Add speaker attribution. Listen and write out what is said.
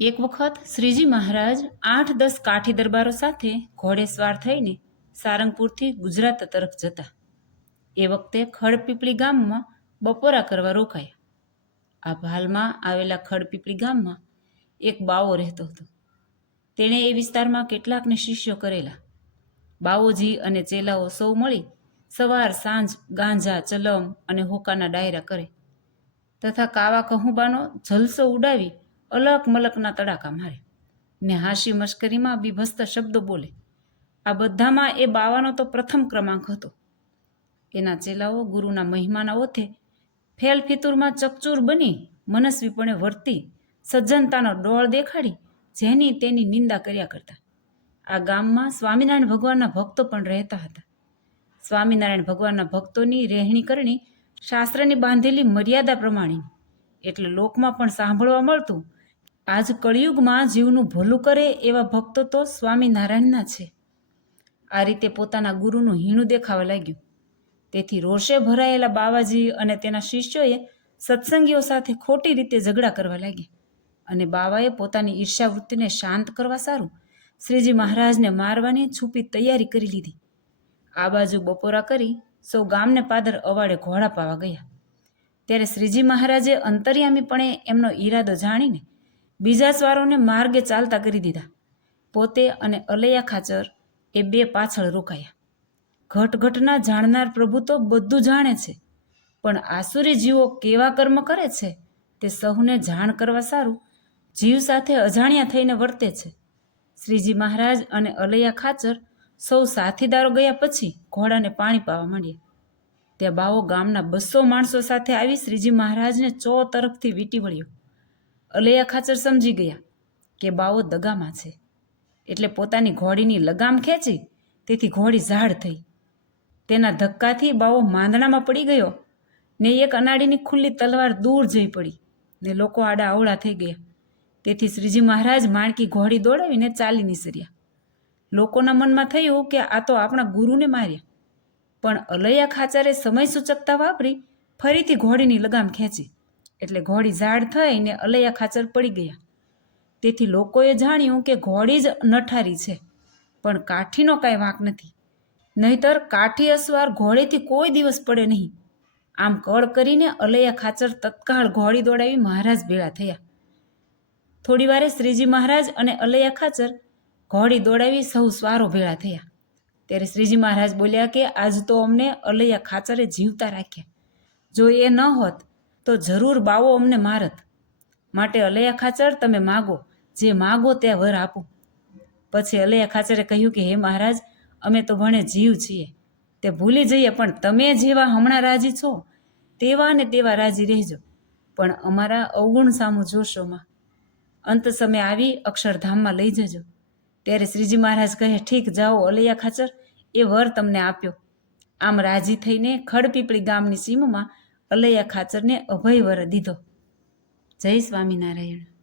Speaker 1: એક વખત શ્રીજી મહારાજ આઠ દસ કાઠી દરબારો સાથે ઘોડેસવાર થઈને સારંગપુરથી ગુજરાત તરફ જતા. એ વખતે ખડપીપળી ગામમાં બપોરા કરવા રોકાયા. આ ભાલમાં આવેલા ખડપીપળી ગામમાં એક બાવો રહેતો હતો. તેણે એ વિસ્તારમાં કેટલાકને શિષ્યો કરેલા. બાવોજી અને ચેલાઓ સૌ મળી સવાર, સાંજ, ગાંજા, ચલમ અને હોકાના ડાયરા કરે. તથા કાવા કહુંબાનો જલસો ઉડાવી અલક મલકના તડાકા મારે. ને હાશી મશ્કરીમાં બીભસ્ત શબ્દો બોલે. આ બધામાં એ બાવાનો તો પ્રથમ ક્રમાંક હતો. એના ચેલાઓ ગુરુના મહિમાના ઓથે ફેલ ફિતુરમાં ચકચૂર બની મનસ્વીપણે વર્તી સજ્જનતાનો ડોળ દેખાડી જેની તેની નિંદા કર્યા કરતા. આ ગામમાં સ્વામિનારાયણ ભગવાનના ભક્તો પણ રહેતા હતા. સ્વામિનારાયણ ભગવાનના ભક્તોની રહેણી કરણી શાસ્ત્રની બાંધેલી મર્યાદા પ્રમાણેની એટલે લોકમાં પણ સાંભળવા મળતું આજ કળિયુગમાં જીવનું ભલું કરે એવા ભક્તો તો સ્વામિનારાયણના છે. આ રીતે પોતાના ગુરુનું હીણું દેખાવા લાગ્યું. તેથી રોષે ભરાયેલા બાવાજી અને તેના શિષ્યોએ સત્સંગીઓ સાથે ખોટી રીતે ઝઘડા કરવા લાગ્યા અને બાવાએ પોતાની ઈર્ષાવૃત્તિને શાંત કરવા સારું શ્રીજી મહારાજને મારવાની છૂપી તૈયારી કરી લીધી. આ બાજુ બપોરા કરી સૌ ગામને પાદર અવાડે ઘોડા પાવા ગયા. ત્યારે શ્રીજી મહારાજે અંતર્યામીપણે એમનો ઈરાદો જાણીને બીજા સ્વારોને માર્ગે ચાલતા કરી દીધા. પોતે અને અલૈયા ખાચર એ બે પાછળ રોકાયા. ઘટઘટના જાણનાર પ્રભુ તો બધું જાણે છે, પણ આસુરી જીવો કેવા કર્મ કરે છે તે સહુને જાણ કરવા સારું, જીવ સાથે અજાણ્યા થઈને વર્તે છે. શ્રીજી મહારાજ અને અલૈયા ખાચર સૌ સાથીદારો ગયા પછી ઘોડાને પાણી પાવા માંડ્યા. ત્યાં બાવો ગામના બસો માણસો સાથે આવી શ્રીજી મહારાજને ચો તરફથી વીંટી વળ્યો. અલૈયા ખાચર સમજી ગયા કે બાવો દગામાં છે. એટલે પોતાની ઘોડીની લગામ ખેંચી તેથી ઘોડી ઝાડ થઈ. તેના ધક્કાથી બાવો માંદણામાં પડી ગયો ને એક અનાડીની ખુલ્લી તલવાર દૂર જઈ પડી ને લોકો આડા અવળા થઈ ગયા. તેથી શ્રીજી મહારાજ માણકી ઘોડી દોડાવીને ચાલી નીસર્યા. લોકોના મનમાં થયું કે આ તો આપણા ગુરુને માર્યા. પણ અલૈયા ખાચરે સમય સૂચકતા વાપરી ફરીથી ઘોડીની લગામ ખેંચી. એટલે ઘોડી ઝાડ થઈને અલૈયા ખાચર પડી ગયા. તેથી લોકોએ જાણ્યું કે ઘોડી જ નઠારી છે, પણ કાઠીનો કાંઈ વાંક નથી. નહીતર કાઠી અસવાર ઘોડેથી કોઈ દિવસ પડે નહીં. આમ કળ કરીને અલૈયા ખાચર તત્કાળ ઘોડી દોડાવી મહારાજ ભેળા થયા. થોડી વારે શ્રીજી મહારાજ અને અલૈયા ખાચર ઘોડી દોડાવી સૌ સ્વારો ભેળા થયા. ત્યારે શ્રીજી મહારાજ બોલ્યા કે આજ તો અમને અલૈયા ખાચરે જીવતા રાખ્યા. જો એ ન હોત તો જરૂર બાવો અમને મારત. માટે અલૈયા ખાચર તમે માગો. જે માગો તે વર આપો. પછી અલૈયા ખાચરે કહ્યું કે, હે મહારાજ, અમે તો ભણે જીવ છીએ. તે ભૂલી જઈએ, પણ તમે જેવા હમણાં રાજી છો, તેવા ને તેવા રાજી રહેજો. પણ અમારા અવગુણ સામું જોશોમાં અંત સમય આવી અક્ષરધામમાં લઈ જજો. ત્યારે શ્રીજી મહારાજ કહે, ઠીક, જાઓ અલૈયા ખાચર. એ વર તમને આપ્યો. આમ રાજી થઈને ખડપીપળી ગામની સીમમાં અલૈયા ખાચરને અભય વર દીધો. જય સ્વામિનારાયણ.